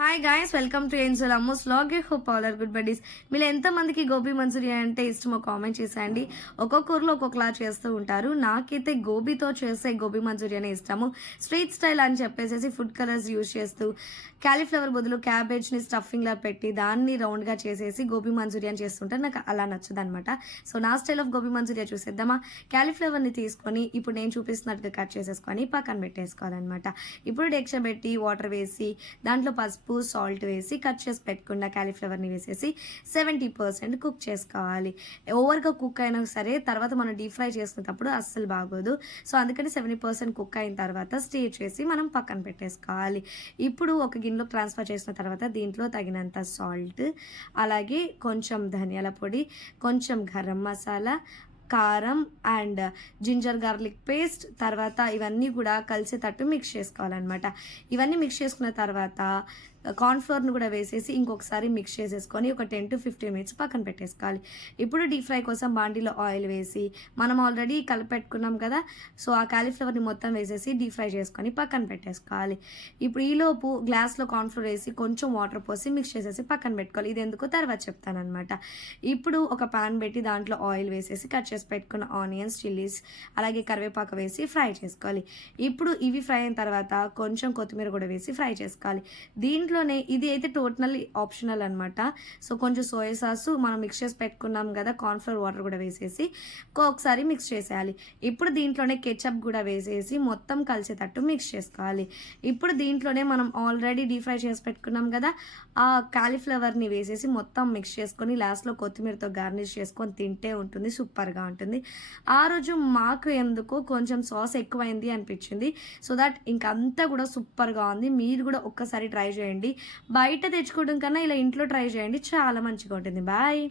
Hi guys welcome to ఎన్సల్ Ammos vlog hope all are good buddies మీరు ఎంతమందికి gobi Manchuria అంటే ఇష్టమో కామెంట్ చేసేయండి. ఒక్కొక్క ఊర్లో ఒక్కొక్కలా చేస్తూ ఉంటారు. నాకైతే గోబీతో చేసే గోబీ మంచూరియానే ఇష్టము. స్ట్రీట్ స్టైల్ అని చెప్పేసి ఫుడ్ కలర్స్ యూజ్ చేస్తూ క్యాలీఫ్లవర్ బదులు క్యాబేజ్ని స్టఫింగ్లా పెట్టి దాన్ని రౌండ్గా చేసేసి గోబీ మంచూరియా చేస్తుంటే నాకు అలా నచ్చదు అనమాట సో నా స్టైల్ ఆఫ్ గోబీ మంచూరియా చూసేద్దామా? క్యాలీఫ్లవర్ని తీసుకొని ఇప్పుడు నేను చూపిస్తున్నట్టుగా కట్ చేసేసుకొని పక్కన పెట్టేసుకోవాలన్నమాట. ఇప్పుడు డెక్ష పెట్టి వాటర్ వేసి దాంట్లో పసుపు సాల్ట్ వేసి కట్ చేసి పెట్టుకున్న క్యాలీఫ్లవర్ని వేసేసి సెవెంటీ పర్సెంట్ కుక్ చేసుకోవాలి. ఓవర్గా కుక్ అయినా సరే తర్వాత మనం డీప్ ఫ్రై చేసుకున్నప్పుడు అస్సలు బాగోదు. సో అందుకని సెవెంటీ పర్సెంట్ కుక్ అయిన తర్వాత స్టే చేసి మనం పక్కన పెట్టేసుకోవాలి. ఇప్పుడు ఒక గిన్నెలో ట్రాన్స్ఫర్ చేసిన తర్వాత దీంట్లో తగినంత సాల్ట్ అలాగే కొంచెం ధనియాల పొడి కొంచెం గరం మసాలా కారం అండ్ జింజర్ గార్లిక్ పేస్ట్ తర్వాత ఇవన్నీ కూడా కలిసేటట్టు మిక్స్ చేసుకోవాలన్నమాట. ఇవన్నీ మిక్స్ చేసుకున్న తర్వాత కార్న్ఫ్లోర్ను కూడా వేసేసి ఇంకొకసారి మిక్స్ చేసేసుకొని ఒక టెన్ టు ఫిఫ్టీన్ మినిట్స్ పక్కన పెట్టేసుకోవాలి. ఇప్పుడు డీప్ ఫ్రై కోసం బాండీలో ఆయిల్ వేసి మనం ఆల్రెడీ కలిపెట్టుకున్నాం కదా సో ఆ కాలీఫ్లవర్ని మొత్తం వేసేసి డీప్ ఫ్రై చేసుకొని పక్కన పెట్టేసుకోవాలి. ఇప్పుడు ఈలోపు గ్లాస్లో కార్న్ఫ్లోర్ వేసి కొంచెం వాటర్ పోసి మిక్స్ చేసేసి పక్కన పెట్టుకోవాలి. ఇది ఎందుకు తర్వాత చెప్తానమాట ఇప్పుడు ఒక పాన్ పెట్టి దాంట్లో ఆయిల్ వేసేసి కట్ చేసి పెట్టుకున్న ఆనియన్స్ చిల్లీస్ అలాగే కరివేపాకు వేసి ఫ్రై చేసుకోవాలి. ఇప్పుడు ఇవి ఫ్రై అయిన తర్వాత కొంచెం కొత్తిమీర కూడా వేసి ఫ్రై చేసుకోవాలి. దీంట్లోనే ఇది అయితే టోటల్లీ ఆప్షనల్ అనమాట సో కొంచెం సోయా సాస్ మనం మిక్స్ చేసి పెట్టుకున్నాం కదా కార్న్ఫ్లవర్ వాటర్ కూడా వేసేసి ఒకసారి మిక్స్ చేసేయాలి. ఇప్పుడు దీంట్లోనే కెచప్ కూడా వేసేసి మొత్తం కలిసేటట్టు మిక్స్ చేసుకోవాలి. ఇప్పుడు దీంట్లోనే మనం ఆల్రెడీ డీప్ ఫ్రై చేసి పెట్టుకున్నాం కదా ఆ కాలీఫ్లవర్ని వేసేసి మొత్తం మిక్స్ చేసుకొని లాస్ట్లో కొత్తిమీరతో గార్నిష్ చేసుకొని తింటే ఉంటుంది సూపర్గా ఉంటుంది. ఆ రోజు మాకు ఎందుకు కొంచెం సాస్ ఎక్కువైంది అనిపించింది. సో దట్ ఇంకంతా కూడా సూపర్గా ఉంది. మీరు కూడా ఒక్కసారి ట్రై చేయండి. చేయండి. బయట తెచ్చుకోవడం కన్నా ఇలా ఇంట్లో ట్రై చేయండి. చాలా మంచిగా ఉంటుంది. బాయ్